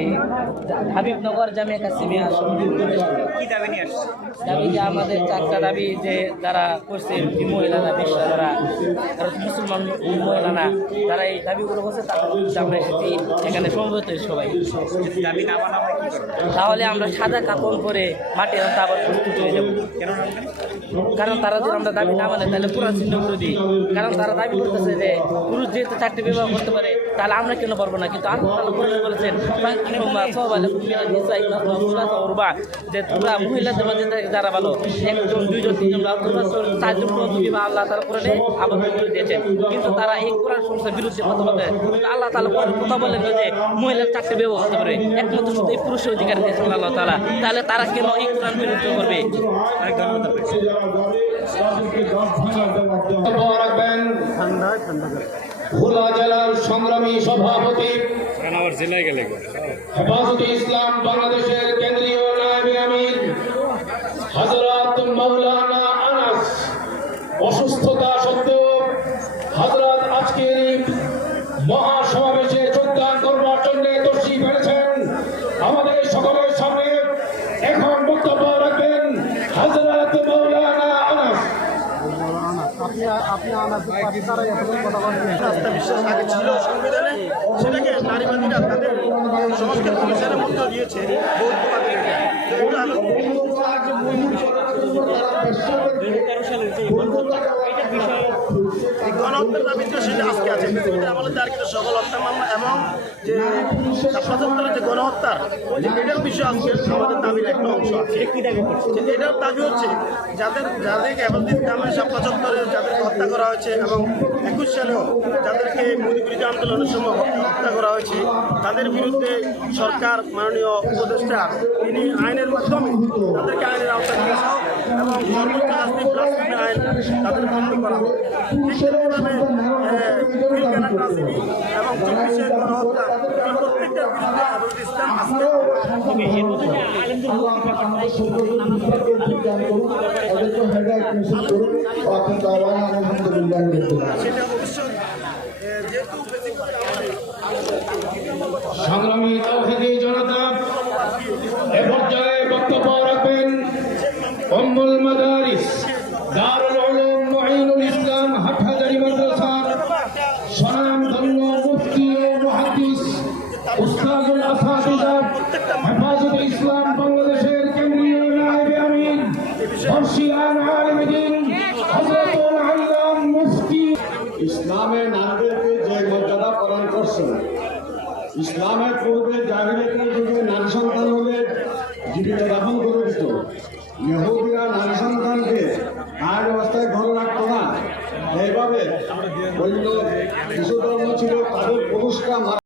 এই হাবিবনগর জামিয়া কাসিমিয়া কি দাবি নিয়ে আসছে? দাবি যে আমাদের চারটা দাবি যে যারা করছে মহিলারা বিশ্ব যারা মুসলমান মহিলারা যারা এই দাবিগুলো করছে তাদের আমরা এসেছি এখানে সমবেত সবাই। দাবি না মানা হয় কি করবে? তাহলে আমরা সাদা কাপড় পরে মাটি আনতে আবার প্রস্তুত হয়ে যাবো। কেন নামবেন? কারণ তারা যদি আমরা দাবি না মানে তাহলে পুরা চিহ্ন করে দিই। কারণ তারা দাবি করতেছে যে পুরুষ যেহেতু চারটি বিবাহ করতে পারে তাহলে আমরা কেন পারবো না, কিন্তু আল্লাহ বলেছেন যে তোমরা মহিলাদের মধ্যে যারা ভালো একজন দুইজন তিনজন চারজন বিবাহ আল্লাহ তালা করে আবদ্ধ করে দিয়েছেন, কিন্তু তারা এই কোরআন সংস্থার বিরুদ্ধে কথা বলতে আল্লাহ তালা কথা বলেন যে মহিলার চারটি বিবাহ করতে পারে একমাত্র শুধু এই পুরুষের অধিকার দিয়েছেন আল্লাহ তালা, তাহলে তারা কেন এই কোরআন বিরুদ্ধে করবে? ভোলা জেলার সংগ্রামী সভাপতি হেফাজতে ইসলাম বাংলাদেশের কেন্দ্রীয় নায়েবে আমির হযরত মাওলানা আনাস অসুস্থতা সত্ত্বেও হযরত আজকের মহাসমাবেশে যোগদান করবার জন্য তশরিফ এনেছেন। আমাদের সকলের সামনে এখন বক্তব্য রাখবেন হযরত মাওলানা আনাস। আপনি আনাসের পাশে দাঁড়াই এতক্ষণ কথা বলছেন। আস্থা বিশ্বাস আগে ছিল সংবিধানে, সেটাকে নারীবাদীরা তাদের সংস্কার কমিশনের মধ্যে দিয়েছে গণহত্যার দাবিতে সেটা আজকে আছে পৃথিবীতে আমাদের দাঁড়িয়ে সকল হত্যা মামলা এবং যে ৭৭ যে গণহত্যার এটার বিষয়ে আজকে আমাদের দাবির একটা অংশ আছে। এটার দাবি হচ্ছে যাদেরকে হেফাজতে ইসলামের ৭৫ যাদেরকে হত্যা করা হয়েছে এবং ২১ সালেও যাদেরকে মুজিববিরোধী আন্দোলনের সময় হত্যা করা হয়েছে তাদের বিরুদ্ধে সরকার মাননীয় উপদেষ্টা তিনি আইনের মাধ্যমে তাদেরকে আইনের আওতায় নিয়ে আসা এবং সর্বোচ্চ শাস্তি ব্লাসফেমি আইন তাদের বন্ধ করা হোক। ঠিক সেরকমভাবে এবং ২৪-এর গণহত্যা প্রত্যেকটার বিরুদ্ধে হেফাজতে ইসলাম আজকে সেটা ভবিষ্যৎ যেহেতু সংগ্রামী তাওহীদি জনতা এ পর্যায়ে বক্তব্য রাখবেন উম্মুল মাদারিস দারুল উলুম মুঈনুল ইসলাম হাটহাজারী মাদ্রাসার স্বনামধন্য মুফতি ও মুহাদ্দিস উস্তাদুল আসাতিজা হেফাজতে ইসলাম বাংলাদেশের কেন্দ্রীয় নায়েবে আমির বর্ষিয়ান আলেমে দ্বীন হযরতুল আল্লাম মুফতি। ইসলামের নারীদেরকে যে মর্যাদা প্রদান করছেন, ইসলামের পূর্বে জাহিলিয়াতের যুগে নারী সন্তান হলে জীবিত দাফন করে দিত। ইহুদিরা নারী সন্তানকে আইন অবস্থায় ঘরে রাখত না। এইভাবে অন্য কিছু ধর্ম ছিল তাদের পুরুষরা